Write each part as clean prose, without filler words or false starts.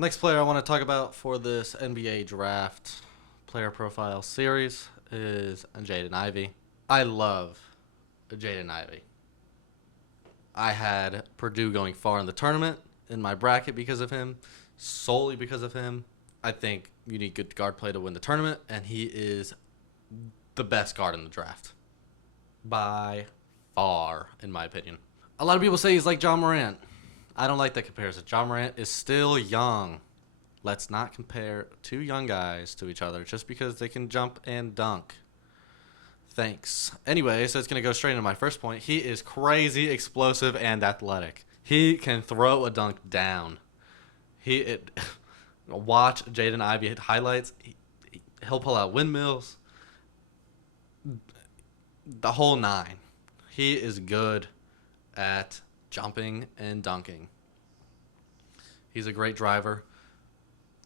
Next player I want to talk about for this NBA draft player profile series is Jaden Ivey. I love Jaden Ivey. I had Purdue going far in the tournament in my bracket because of him, solely because of him. I think you need good guard play to win the tournament, and he is the best guard in the draft. By far, in my opinion. A lot of people say he's like John Morant. I don't like that comparison. John Morant is still young. Let's not compare two young guys to each other just because they can jump and dunk. Thanks. Anyway, so it's going to go straight into my first point. He is crazy, explosive, and athletic. He can throw a dunk down. Watch Jaden Ivey highlights. He'll pull out windmills. The whole nine. He is good at jumping and dunking. He's a great driver.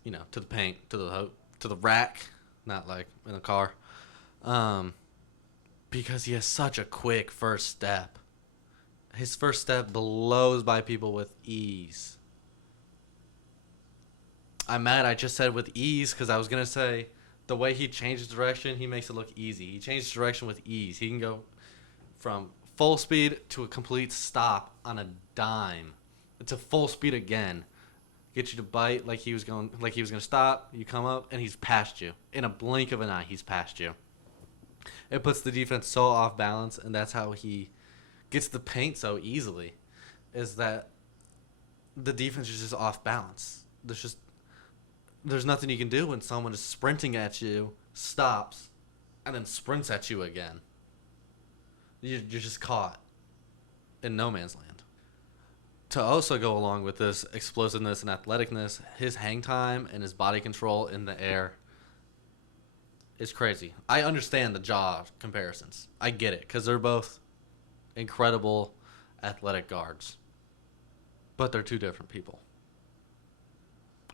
To the paint, to the rack, not like in a car. Because he has such a quick first step. His first step blows by people with ease. I'm mad I just said with ease because I was going to say the way he changes direction, he makes it look easy. He changes direction with ease. He can go from full speed to a complete stop on a dime. It's a full speed again. Get you to bite like he was going to stop. You come up and he's past you. In a blink of an eye, he's past you. It puts the defense so off balance, and that's how he gets the paint so easily. Is that the defense is just off balance. There's nothing you can do when someone is sprinting at you, stops, and then sprints at you again. You're just caught in no man's land. To also go along with this explosiveness and athleticness, his hang time and his body control in the air is crazy. I understand the jaw comparisons. I get it because they're both incredible athletic guards. But they're two different people.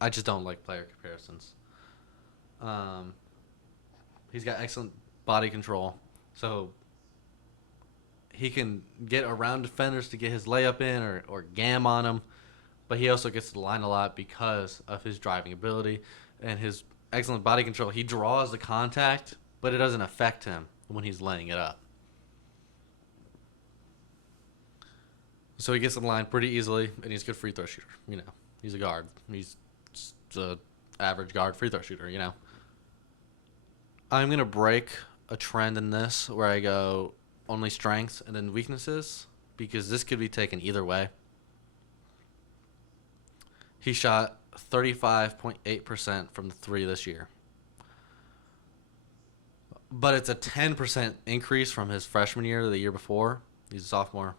I just don't like player comparisons. He's got excellent body control. So he can get around defenders to get his layup in or gam on them. But he also gets to the line a lot because of his driving ability and his excellent body control. He draws the contact, but it doesn't affect him when he's laying it up. So he gets to the line pretty easily, and he's a good free throw shooter. He's a guard. He's just an average guard free throw shooter, I'm going to break a trend in this where I go only strengths and then weaknesses because this could be taken either way. He shot 35.8% from the three this year. But it's a 10% increase from his freshman year to the year before. He's a sophomore.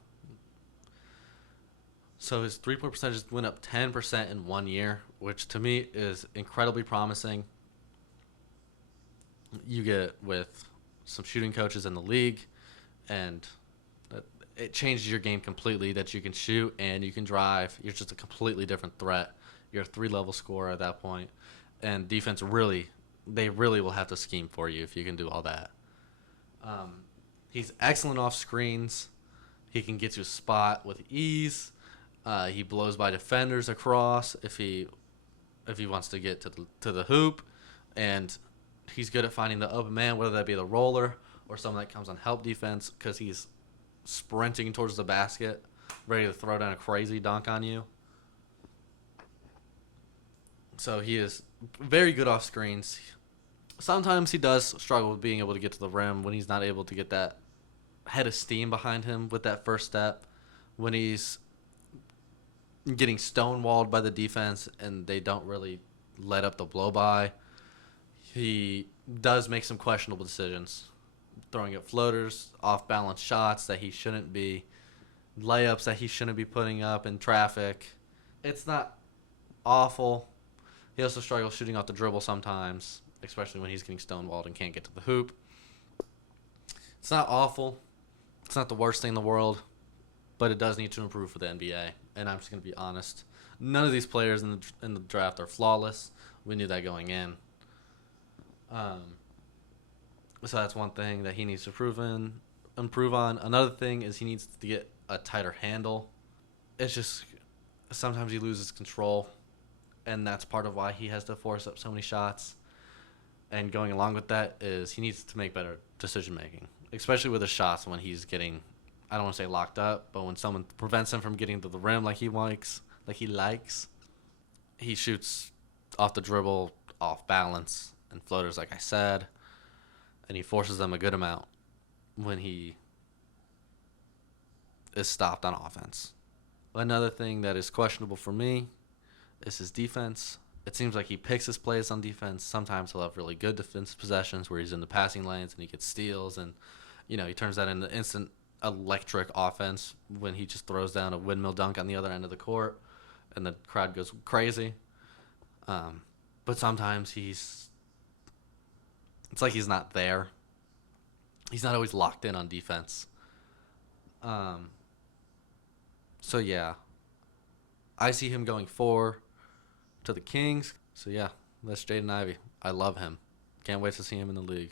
So his three-point percentage went up 10% in 1 year, which to me is incredibly promising. You get with some shooting coaches in the league, and it changes your game completely that you can shoot and you can drive. You're just a completely different threat. You're a three-level scorer at that point. And defense they really will have to scheme for you if you can do all that. He's excellent off screens. He can get to a spot with ease. He blows by defenders across if he wants to get to the hoop, and he's good at finding the open man, whether that be the roller or someone that comes on help defense because he's sprinting towards the basket, ready to throw down a crazy dunk on you. So he is very good off screens. Sometimes he does struggle with being able to get to the rim when he's not able to get that head of steam behind him with that first step. When he's getting stonewalled by the defense and they don't really let up the blow by, he does make some questionable decisions. Throwing up floaters, off-balance shots that he shouldn't be, layups that he shouldn't be putting up in traffic. It's not awful. He also struggles shooting off the dribble sometimes, especially when he's getting stonewalled and can't get to the hoop. It's not awful. It's not the worst thing in the world, but it does need to improve for the NBA. And I'm just going to be honest. None of these players in the draft are flawless. We knew that going in. So that's one thing that he needs to improve on. Another thing is he needs to get a tighter handle. It's just sometimes he loses control and that's part of why he has to force up so many shots. And going along with that is he needs to make better decision making, especially with his shots when he's getting, I don't want to say locked up, but when someone prevents him from getting to the rim like he likes, he shoots off the dribble, off balance, and floaters, like I said, and he forces them a good amount when he is stopped on offense. Another thing that is questionable for me is his defense. It seems like he picks his plays on defense. Sometimes he'll have really good defensive possessions where he's in the passing lanes and he gets steals, and he turns that into instant electric offense when he just throws down a windmill dunk on the other end of the court, and the crowd goes crazy. But sometimes it's like he's not there. He's not always locked in on defense. So yeah, I see him going 4 to the Kings. So yeah, that's Jaden Ivey. I love him. Can't wait to see him in the league.